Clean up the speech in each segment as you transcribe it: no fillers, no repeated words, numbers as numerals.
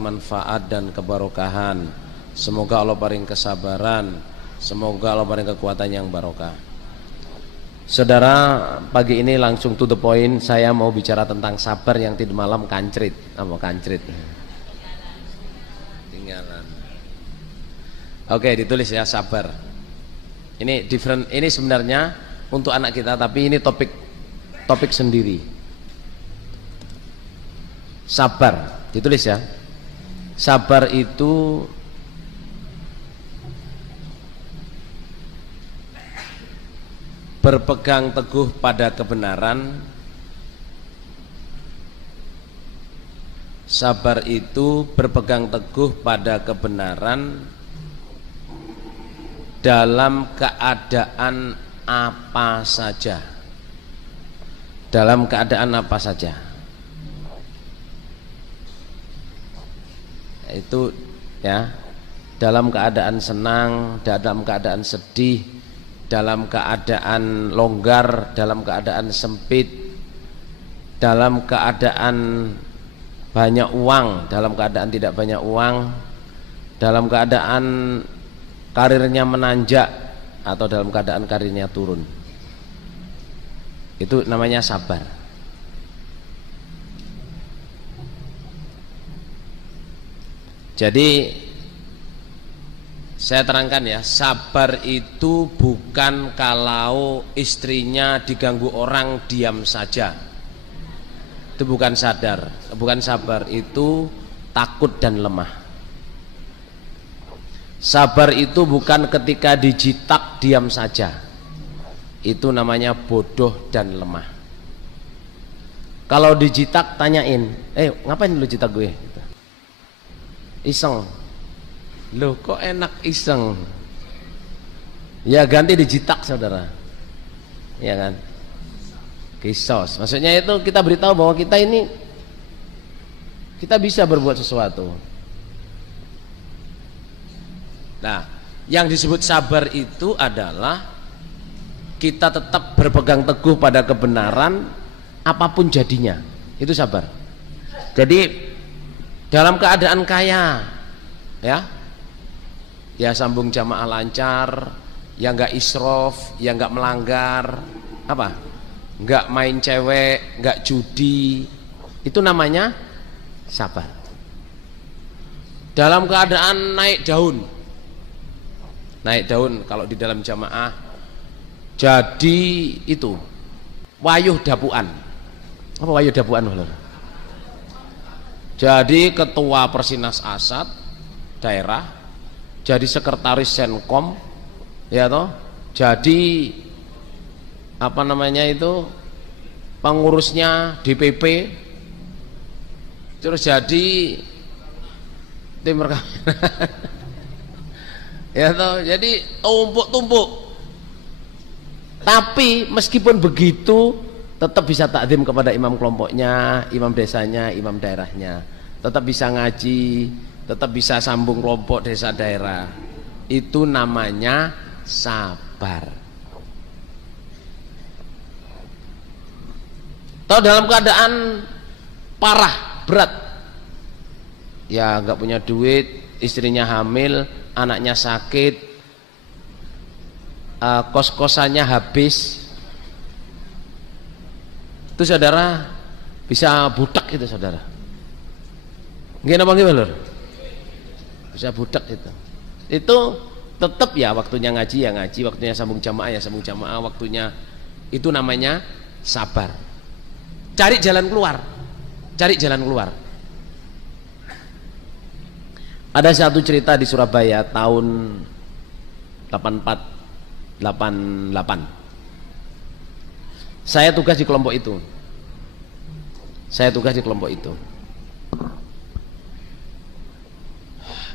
manfaat dan kebarokahan. Semoga Allah paring kesabaran, semoga Allah paring kekuatan yang barokah. Saudara, pagi ini langsung to the point, saya mau bicara tentang sabar yang tidur malam kancrit. Apa kancrit? Tinggalan. Oke, ditulis ya, sabar. Ini different, ini sebenarnya untuk anak kita, tapi ini topik sendiri. Sabar, ditulis ya. Sabar itu berpegang teguh pada kebenaran. Sabar itu berpegang teguh pada kebenaran dalam keadaan apa saja. Dalam keadaan apa saja. Itu ya, dalam keadaan senang, dalam keadaan sedih, dalam keadaan longgar, dalam keadaan sempit, dalam keadaan banyak uang, dalam keadaan tidak banyak uang, dalam keadaan karirnya menanjak atau dalam keadaan karirnya turun. Itu namanya sabar. Jadi saya terangkan ya, sabar itu bukan kalau istrinya diganggu orang diam saja. Itu bukan sabar, itu takut dan lemah. Sabar itu bukan ketika dijitak diam saja. Itu namanya bodoh dan lemah. Kalau dijitak tanyain, ngapain lu jitak gue? Iseng. Loh kok enak iseng? Ya ganti dijitak saudara. Ya kan? Kisos. Maksudnya itu kita beritahu bahwa kita ini kita bisa berbuat sesuatu. Nah, yang disebut sabar itu adalah kita tetap berpegang teguh pada kebenaran apapun jadinya. Itu sabar. Jadi dalam keadaan kaya ya sambung jamaah lancar, ya nggak israf, ya nggak melanggar, nggak main cewek, nggak judi, itu namanya sabar. Dalam keadaan naik daun kalau di dalam jamaah, jadi itu wayuh dapuan. Apa wayuh dapuan? Jadi ketua Persinas Asad daerah, jadi sekretaris Senkom, ya toh, jadi apa namanya itu pengurusnya DPP, terus jadi tim rekaman, ya toh, jadi tumpuk. Tapi meskipun begitu, tetap bisa takdim kepada imam kelompoknya, imam desanya, imam daerahnya, tetap bisa ngaji, tetap bisa sambung kelompok desa daerah. Itu namanya sabar. Atau dalam keadaan parah, berat, ya nggak punya duit, istrinya hamil, anaknya sakit, kos-kosannya habis, itu saudara bisa budak itu saudara. Gimana Lur? Bisa budak itu. Itu tetap ya waktunya ngaji ya ngaji, waktunya sambung jamaah ya sambung jamaah, waktunya itu namanya sabar. Cari jalan keluar. Ada satu cerita di Surabaya tahun 88. Saya tugas di kelompok itu.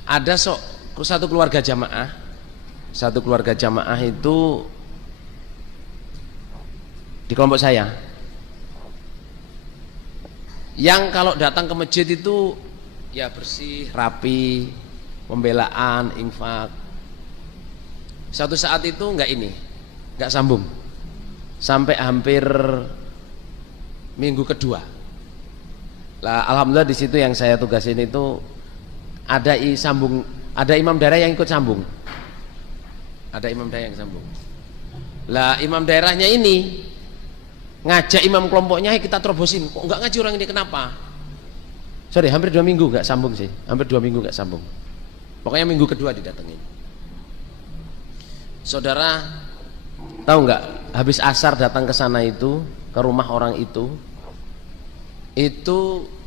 Ada satu keluarga jamaah itu di kelompok saya, yang kalau datang ke masjid itu ya bersih, rapi, pembelaan, infak. Satu saat itu nggak sambung sampai hampir minggu kedua. Lah alhamdulillah di situ yang saya tugasin itu ada imam daerah yang ikut sambung. Ada imam daerah yang sambung. Lah imam daerahnya ini ngajak imam kelompoknya, kita terobosin, kok nggak ngaji orang ini, kenapa? Sorry, hampir 2 minggu nggak sambung sih, hampir 2 minggu nggak sambung. Pokoknya minggu kedua didatengin. Saudara tahu nggak, habis asar datang ke sana itu, ke rumah orang itu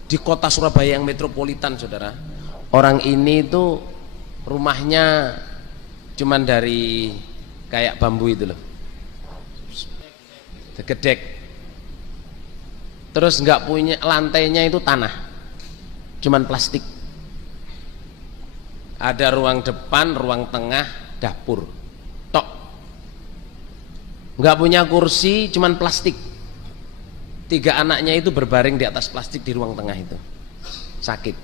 di kota Surabaya yang metropolitan, saudara. Orang ini itu rumahnya cuman dari kayak bambu itu loh, gedek. Terus nggak punya, lantainya itu tanah, cuman plastik. Ada ruang depan, ruang tengah, dapur, tok. Nggak punya kursi, cuman plastik. 3 anaknya itu berbaring di atas plastik di ruang tengah itu, sakit.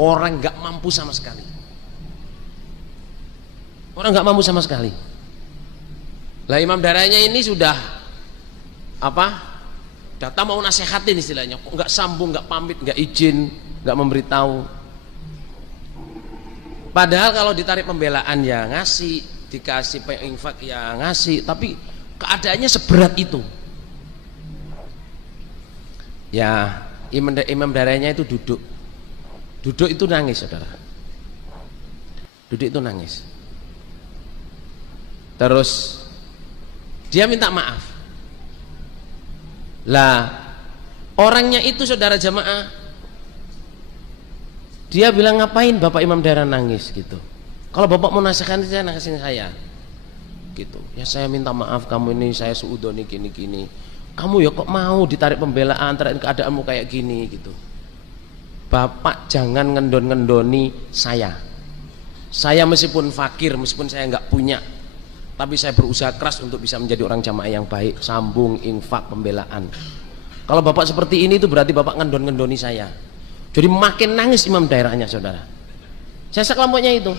Orang nggak mampu sama sekali. Orang nggak mampu sama sekali. Lah imam daerahnya ini sudah datang mau nasehatin istilahnya, kok nggak sambung, nggak pamit, nggak izin, nggak memberitahu. Padahal kalau ditarik pembelaan ya ngasih, dikasih infak ya ngasih, tapi keadaannya seberat itu. Ya imam daerahnya itu duduk itu nangis, saudara. Duduk itu nangis. Terus dia minta maaf. Lah orangnya itu, saudara jamaah, dia bilang, ngapain bapak imam daerah nangis gitu? Kalau bapak mau nasihatkan saya, nasihatin saya gitu. Ya saya minta maaf, kamu ini saya suudoni gini. Kamu ya kok mau ditarik pembelaan, terhadap keadaanmu kayak gini gitu. Bapak jangan ngendon-ngendoni saya. Saya meskipun fakir, meskipun saya nggak punya, tapi saya berusaha keras untuk bisa menjadi orang jamaah yang baik, sambung, infak, pembelaan. Kalau bapak seperti ini itu berarti bapak ngendon-ngendoni saya. Jadi makin nangis imam daerahnya, saudara. Saya sekelompoknya itu.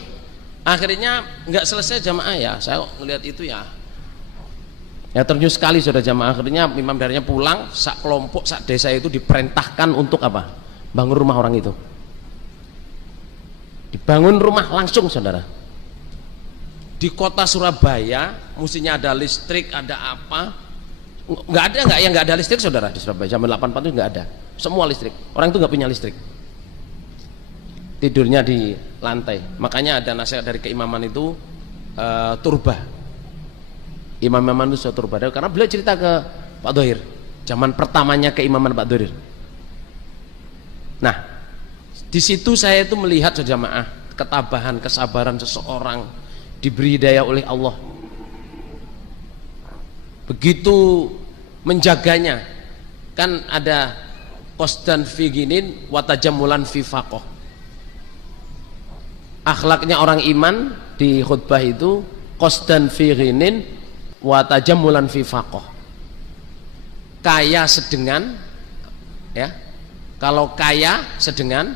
Akhirnya nggak selesai jamaah ya, saya ngelihat itu ya ternyuh sekali, saudara jamaah. Akhirnya imam daerahnya pulang, sak kelompok, sak desa itu diperintahkan untuk bangun rumah orang itu. Dibangun rumah langsung, saudara. Di kota Surabaya mestinya ada listrik, ada apa, nggak ada listrik, saudara. Di Surabaya zaman 84 itu nggak ada, semua listrik. Orang itu nggak punya listrik, tidurnya di lantai. Makanya ada nasihat dari keimaman itu turba. Imam-imaman itu suatu turba, karena beliau cerita ke Pak Dhohir zaman pertamanya keimaman Pak Dhohir. Nah, di situ saya itu melihat jamaah ketabahan, kesabaran seseorang diberi hidayah oleh Allah, begitu menjaganya. Kan ada qasdan fi ginin wa tajammulan fi faqih. Akhlaknya orang iman di khutbah itu qasdan fi ginin wa tajammulan fi faqih. Kaya sedengan, ya. Kalau kaya sedengan,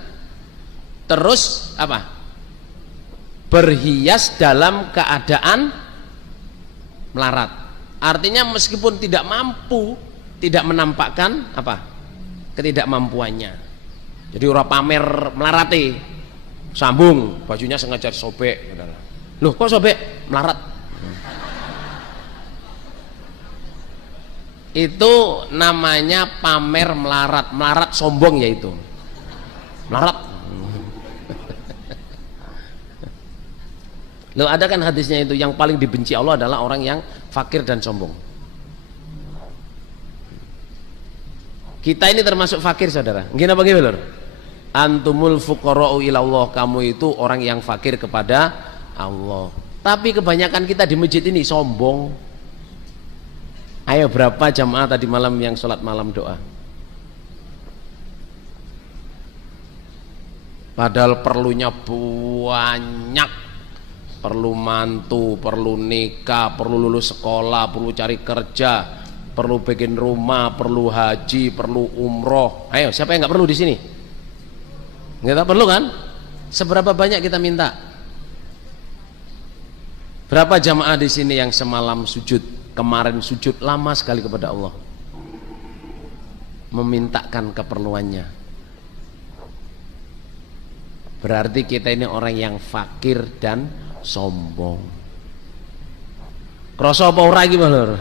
terus berhias dalam keadaan melarat. Artinya meskipun tidak mampu, tidak menampakkan ketidakmampuannya. Jadi ora pamer melarate, sambung bajunya sengaja sobek. Loh kok sobek? Melarat. Itu namanya pamer melarat. Melarat sombong, yaitu melarat. Loh ada kan hadisnya itu, yang paling dibenci Allah adalah orang yang fakir dan sombong. Kita ini termasuk fakir, saudara. Gimana bagi lur? Antumul fuqara'u ilallah, kamu itu orang yang fakir kepada Allah. Tapi kebanyakan kita di masjid ini sombong. Ayo, berapa jamaah tadi malam yang sholat malam doa? Padahal perlunya banyak, perlu mantu, perlu nikah, perlu lulus sekolah, perlu cari kerja, perlu bikin rumah, perlu haji, perlu umroh. Ayo, siapa yang nggak perlu di sini? Nggak perlu kan? Seberapa banyak kita minta? Berapa jamaah di sini yang semalam sujud? Kemarin sujud lama sekali kepada Allah, memintakan keperluannya. berarti kita ini orang yang fakir dan sombong. Krasa apa ora iki, Lur?